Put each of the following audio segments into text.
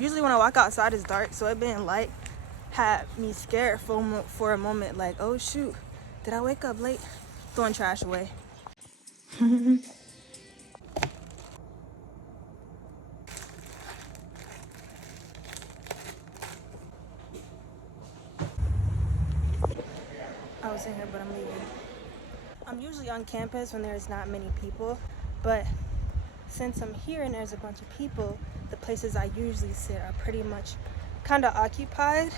Usually when I walk outside it's dark, so it being light had me scared for a moment, like, oh shoot, did I wake up late? Throwing trash away. I was in here, but I'm leaving. I'm usually on campus when there's not many people, but since I'm here and there's a bunch of people, the places I usually sit are pretty much kind of occupied.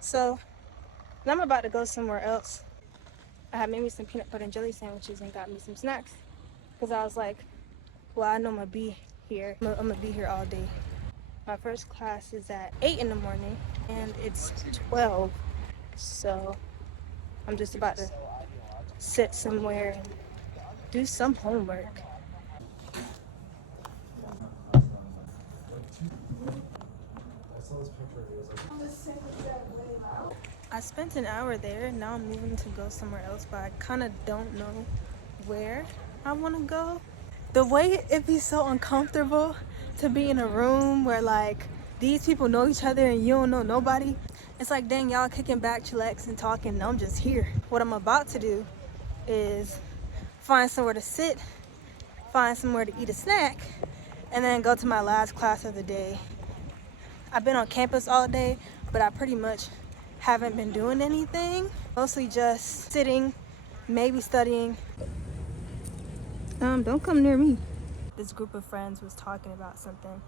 So I'm about to go somewhere else. I had made me some peanut butter and jelly sandwiches and got me some snacks because I was like, well, I know I'm gonna be here. I'm gonna be here all day. My first class is at 8 in the morning and it's 12. So I'm just about to sit somewhere and do some homework. I spent an hour there. Now I'm moving to go somewhere else, but I kind of don't know where I want to go. The way it be so uncomfortable to be in a room where like these people know each other and you don't know nobody. It's like, dang, y'all kicking back, chillaxing, talking, and I'm just here. What I'm about to do is find somewhere to sit, find somewhere to eat a snack, and then go to my last class of the day. I've been on campus all day, but I pretty much haven't been doing anything. Mostly just sitting, maybe studying. Don't come near me. This group of friends was talking about something.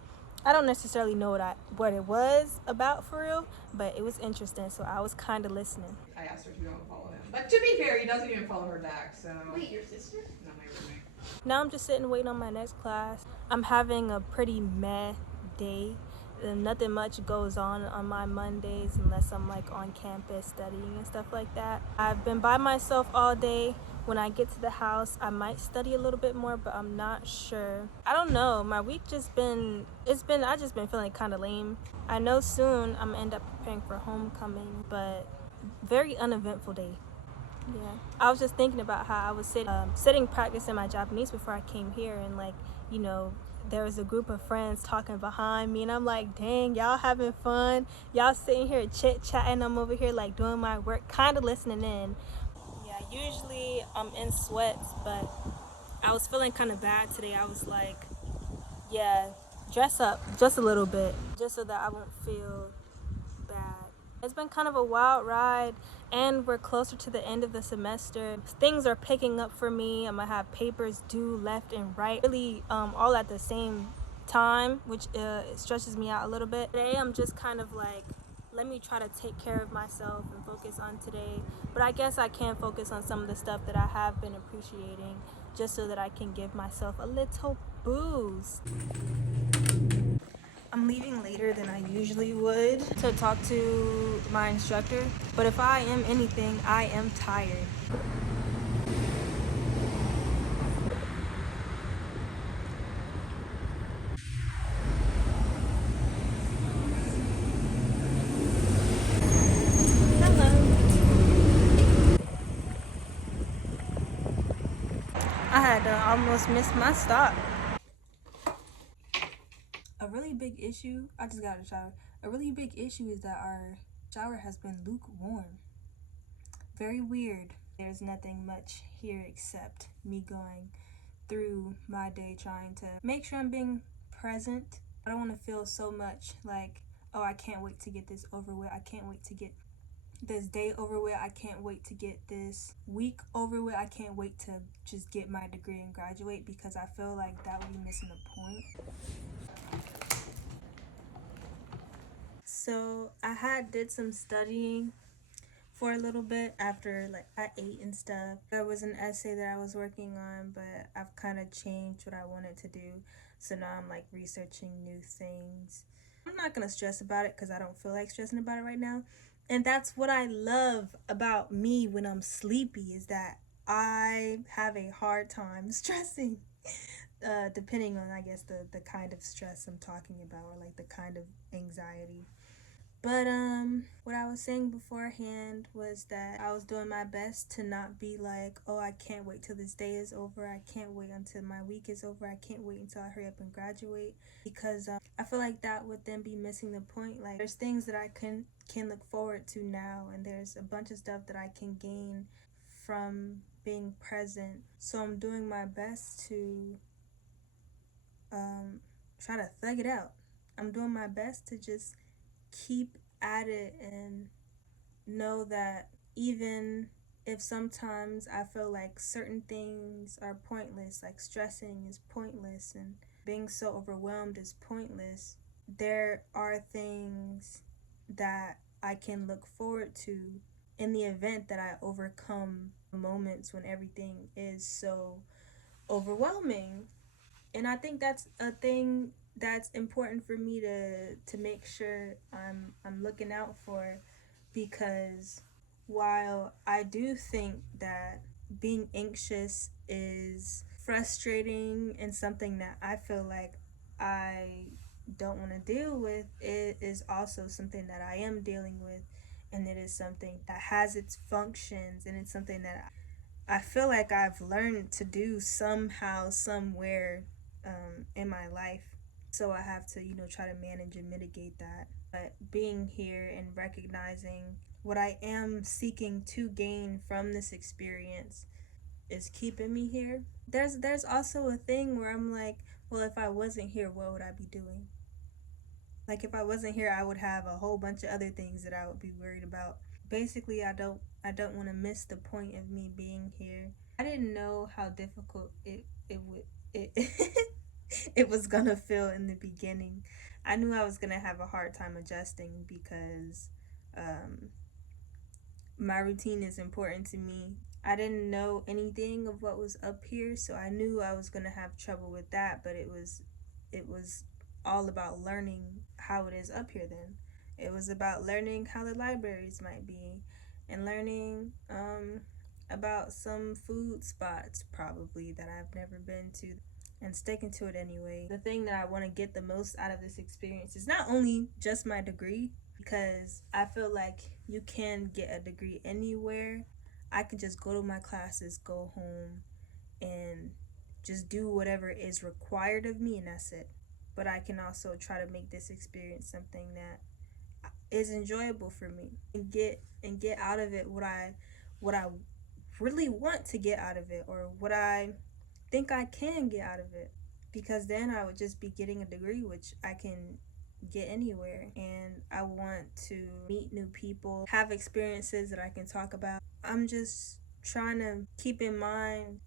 I don't necessarily know what it was about for real, but it was interesting, so I was kind of listening. I asked her to go and follow him. But to be fair, he doesn't even follow her back, so... Wait, your sister? No, my roommate. Now I'm just sitting waiting on my next class. I'm having a pretty meh day. Nothing much goes on my Mondays unless I'm like on campus studying and stuff like that. I've been by myself all day. When I get to the house, I might study a little bit more, but I'm not sure. I don't know. My week I just been feeling kind of lame. I know soon I'm gonna end up preparing for homecoming, but very uneventful day. Yeah, I was just thinking about how I was sitting practicing my Japanese before I came here, and like, there was a group of friends talking behind me, and I'm like, dang, y'all having fun, y'all sitting here chit chatting, I'm over here like doing my work, kind of listening in. Yeah, usually I'm in sweats, but I was feeling kind of bad today. I was like, yeah, dress up just a little bit, just so that I won't feel bad. It's been kind of a wild ride, and we're closer to the end of the semester. Things are picking up for me. I'm gonna have papers due left and right, really all at the same time, which it stresses me out a little bit. Today I'm just kind of like, let me try to take care of myself and focus on today. But I guess I can focus on some of the stuff that I have been appreciating, just so that I can give myself a little boost. I'm leaving later than I usually would to talk to my instructor, but if I am anything, I am tired. I had almost missed my stop. A really big issue, I just got out of the shower. A really big issue is that our shower has been lukewarm. Very weird. There's nothing much here except me going through my day trying to make sure I'm being present. I don't want to feel so much like, oh, I can't wait to get this over with. I can't wait to get this day over with. I can't wait to get this week over with. I can't wait to just get my degree and graduate, because I feel like that would be missing the point. So I did some studying for a little bit after like I ate and stuff. There was an essay that I was working on, but I've kind of changed what I wanted to do. So now I'm like researching new things. I'm not gonna stress about it because I don't feel like stressing about it right now. And that's what I love about me when I'm sleepy, is that I have a hard time stressing. Depending on, I guess, the kind of stress I'm talking about, or like the kind of anxiety. But what I was saying beforehand was that I was doing my best to not be like, oh, I can't wait till this day is over. I can't wait until my week is over. I can't wait until I hurry up and graduate, because I feel like that would then be missing the point. Like, there's things that I can look forward to now, and there's a bunch of stuff that I can gain from being present. So I'm doing my best to try to thug it out. I'm doing my best to just keep at it and know that even if sometimes I feel like certain things are pointless, like stressing is pointless and being so overwhelmed is pointless, there are things that I can look forward to in the event that I overcome moments when everything is so overwhelming. And I think that's a thing that's important for me to make sure I'm looking out for, because while I do think that being anxious is frustrating and something that I feel like I don't want to deal with, it is also something that I am dealing with, and it is something that has its functions, and it's something that I feel like I've learned to do somehow, somewhere in my life. So I have to, try to manage and mitigate that. But being here and recognizing what I am seeking to gain from this experience is keeping me here. There's also a thing where I'm like, well, if I wasn't here, what would I be doing? Like, if I wasn't here, I would have a whole bunch of other things that I would be worried about. Basically, I don't want to miss the point of me being here. I didn't know how difficult it it was gonna feel in the beginning. I knew I was gonna have a hard time adjusting because um, my routine is important to me. I didn't know anything of what was up here, so I knew I was gonna have trouble with that. But it was all about learning how it is up here. Then it was about learning how the libraries might be, and learning about some food spots probably that I've never been to, and sticking to it anyway. The thing that I want to get the most out of this experience is not only just my degree, because I feel like you can get a degree anywhere. I can just go to my classes, go home, and just do whatever is required of me, and that's it. But I can also try to make this experience something that is enjoyable for me, and get out of it what I really want to get out of it, or what I think I can get out of it, because then I would just be getting a degree, which I can get anywhere. And I want to meet new people, have experiences that I can talk about. I'm just trying to keep in mind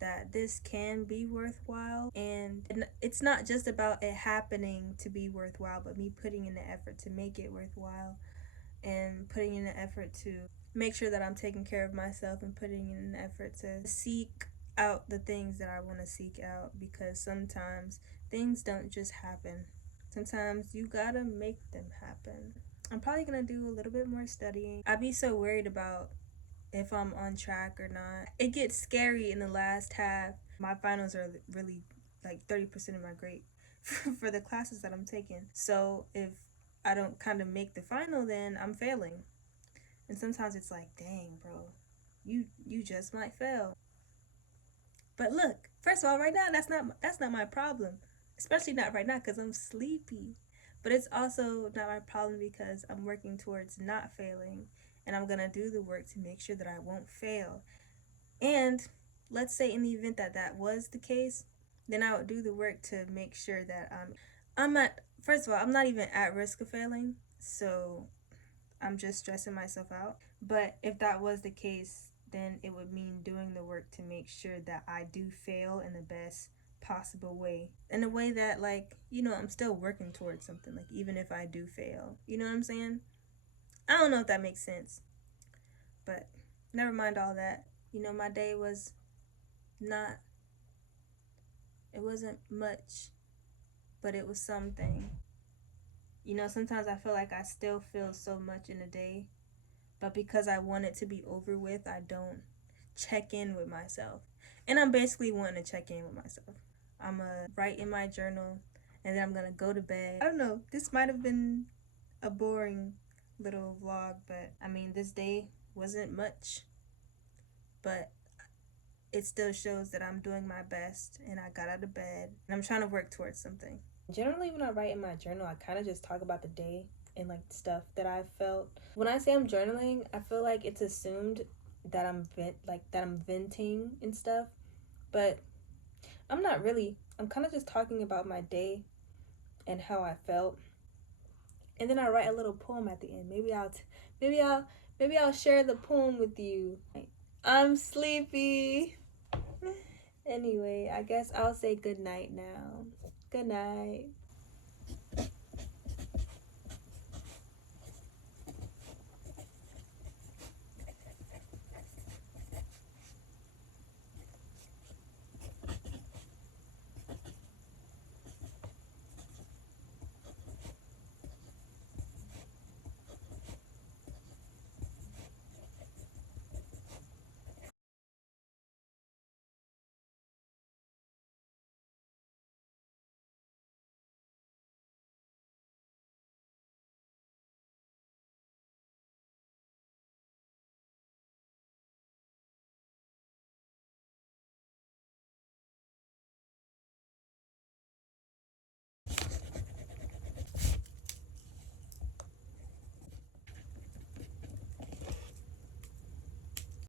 that this can be worthwhile, and it's not just about it happening to be worthwhile, but me putting in the effort to make it worthwhile, and putting in the effort to make sure that I'm taking care of myself, and putting in an effort to seek out the things that I want to seek out, because sometimes things don't just happen. Sometimes you gotta make them happen. I'm probably gonna do a little bit more studying. I'd be so worried about if I'm on track or not. It gets scary in the last half. My finals are really like 30% of my grade for the classes that I'm taking. So if I don't kind of make the final, then I'm failing. And sometimes it's like, dang, bro, you just might fail. But look, first of all, right now that's not my problem, especially not right now because I'm sleepy. But it's also not my problem because I'm working towards not failing, and I'm gonna do the work to make sure that I won't fail. And let's say in the event that that was the case, then I would do the work to make sure that I'm at first of all, I'm not even at risk of failing, so I'm just stressing myself out. But if that was the case, then it would mean doing the work to make sure that I do fail in the best possible way. In a way that, like, I'm still working towards something, like, even if I do fail. You know what I'm saying? I don't know if that makes sense. But never mind all that. My day was not, it wasn't much, but it was something. Sometimes I feel like I still feel so much in a day, but because I want it to be over with, I don't check in with myself. And I'm basically wanting to check in with myself. I'm going to write in my journal, and then I'm going to go to bed. I don't know. This might have been a boring little vlog, but I mean, this day wasn't much, but it still shows that I'm doing my best and I got out of bed and I'm trying to work towards something. Generally, when I write in my journal, I kind of just talk about the day and like stuff that I felt. When I say I'm journaling, I feel like it's assumed that I'm venting and stuff, but I'm not really. I'm kind of just talking about my day and how I felt, and then I write a little poem at the end. Maybe I'll share the poem with you. I'm sleepy. Anyway, I guess I'll say good night now. Good night.